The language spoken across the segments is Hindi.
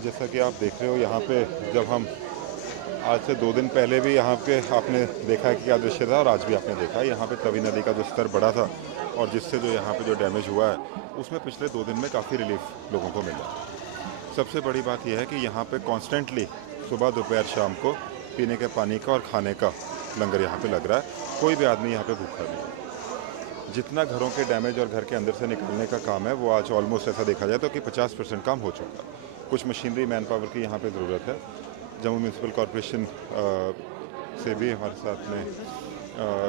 जैसा कि आप देख रहे हो यहाँ पे, जब हम आज से 2 दिन पहले भी यहाँ पे आपने देखा है कि क्या दृश्य था, और आज भी आपने देखा है यहाँ पे तवी नदी का जो स्तर बढ़ा था और जिससे जो यहाँ पे जो डैमेज हुआ है उसमें पिछले 2 दिन में काफ़ी रिलीफ लोगों को मिला। सबसे बड़ी बात यह है कि यहाँ पे कॉन्स्टेंटली सुबह दोपहर शाम को पीने के पानी का और खाने का लंगर यहाँ पे लग रहा है। कोई भी आदमी यहाँ पे भूखा नहीं है। जितना घरों के डैमेज और घर के अंदर से निकालने का काम है वो आज ऑलमोस्ट ऐसा देखा जाए तो कि 50% काम हो चुका है। कुछ मशीनरी मैन पावर की यहाँ पे ज़रूरत है। जम्मू म्यूनसिपल कॉरपोरेशन से भी हमारे साथ में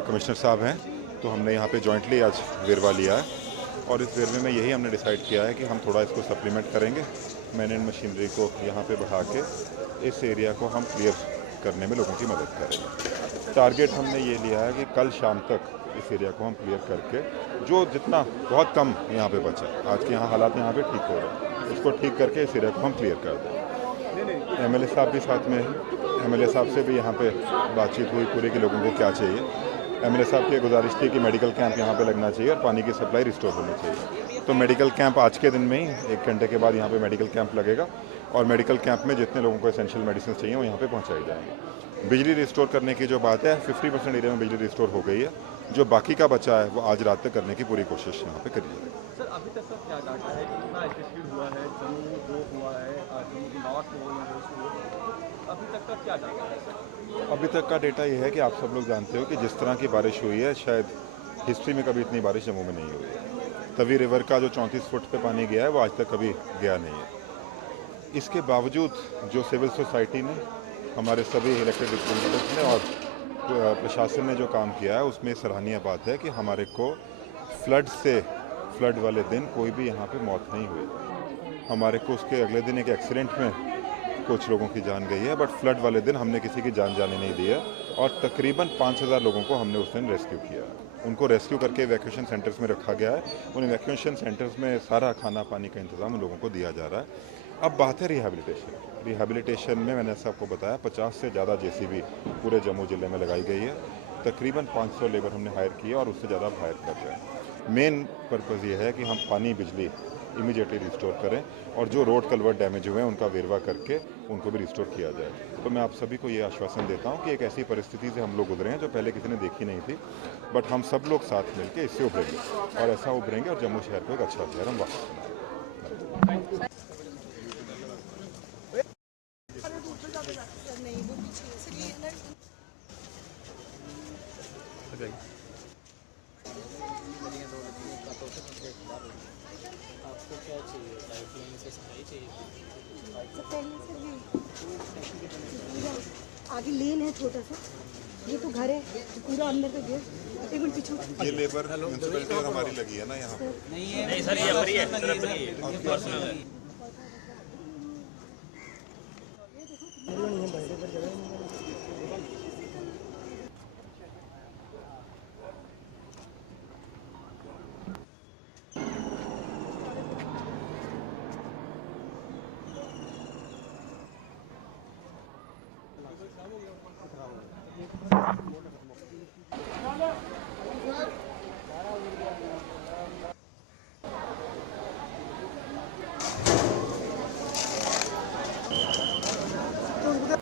कमिश्नर साहब हैं, तो हमने यहाँ पे जॉइंटली आज वेरवा लिया है और इस वेरवे में यही हमने डिसाइड किया है कि हम थोड़ा इसको सप्लीमेंट करेंगे। मैन एंड मशीनरी को यहाँ पे बढ़ा के इस एरिया को हम क्लियर करने में लोगों की मदद करेंगे। टारगेट हमने ये लिया है कि कल शाम तक इस एरिया को हम क्लियर करके जो जितना बहुत कम यहाँ पे बचा, आज के यहाँ हालात यहाँ पे ठीक हो रहे हैं, इसको ठीक करके इस एरिया को हम क्लियर कर दें। एमएलए साहब भी साथ में, एमएलए साहब से भी यहाँ पे बातचीत हुई पूरे के लोगों को क्या चाहिए। एमएलए साहब की गुजारिश थी कि मेडिकल कैंप यहाँ पे लगना चाहिए और पानी की सप्लाई रिस्टोर होनी चाहिए। तो मेडिकल कैंप आज के दिन में ही 1 घंटे के बाद यहाँ पे मेडिकल कैंप लगेगा और मेडिकल कैंप में जितने लोगों को एसेंशियल मेडिसिन चाहिए वो यहाँ पे पहुँचाई जाएंगे। बिजली रिस्टोर करने की जो बात है, 50% एरिया में बिजली रिस्टोर हो गई है। जो बाकी का बचा है वो आज रात तक करने की पूरी कोशिश यहाँ पे करी जाएगी। सर अभी तक का क्या डाटा है, कितना अफेक्टेड हुआ है? जम्मू 2 हुआ है, जम्मू नॉर्थ हो या वेस्ट हो, अभी तक का क्या डाटा है सर? अभी तक का डेटा ये है कि आप सब लोग जानते हो कि जिस तरह की बारिश हुई है शायद हिस्ट्री में कभी इतनी बारिश जम्मू में नहीं हुई है। तवी रिवर का जो 34 फुट पे पानी गया है वो आज तक कभी गया नहीं है। इसके बावजूद जो सिविल सोसाइटी ने, हमारे सभी इलेक्टेड रिप्रेजेंटेटिव्स ने और प्रशासन ने जो काम किया है उसमें सराहनीय बात है कि हमारे को फ्लड वाले दिन कोई भी यहाँ पे मौत नहीं हुई। हमारे को उसके अगले दिन एक एक्सीडेंट में कुछ लोगों की जान गई है, बट फ्लड वाले दिन हमने किसी की जान जाने नहीं दी है और तकरीबन 5000 लोगों को हमने उस दिन रेस्क्यू किया है। उनको रेस्क्यू करके इवैक्यूएशन सेंटर्स में रखा गया है। उन इवैक्यूएशन सेंटर्स में सारा खाना पानी का इंतज़ाम उन लोगों को दिया जा रहा है। अब बात है रिहैबिलिटेशन में मैंने सबको बताया 50 से ज़्यादा जेसीबी पूरे जम्मू ज़िले में लगाई गई है। तकरीबन 500 लेबर हमने हायर किया और उससे ज़्यादा हायर कर रहे हैं। मेन पर्पज़ ये है कि हम पानी बिजली इमीडिएटली रिस्टोर करें और जो रोड कल्वर्ट डैमेज हुए हैं उनका वेरवा करके उनको भी रिस्टोर किया जाए। तो मैं आप सभी को ये आश्वासन देता हूँ कि एक ऐसी परिस्थिति से हम लोग गुजरे हैं जो पहले किसी ने देखी नहीं थी, बट हम सब लोग साथ मिलकर इससे उभरेंगे और ऐसा उभरेंगे और जम्मू शहर को एक अच्छा शहर हम वापस बनाएंगे। आपको क्या चाहिए? पाइपलाइन से सफाई चाहिए? आगे लेन है छोटा सा, ये तो घर है पूरा अंदर तक गया। एक मिनट पीछे। ये लेबर म्यूनसिपैलिटी और हमारी लगी है ना यहाँ पे? नहीं सर, ये अपनी है, पर्सनल है। खराब हो गया।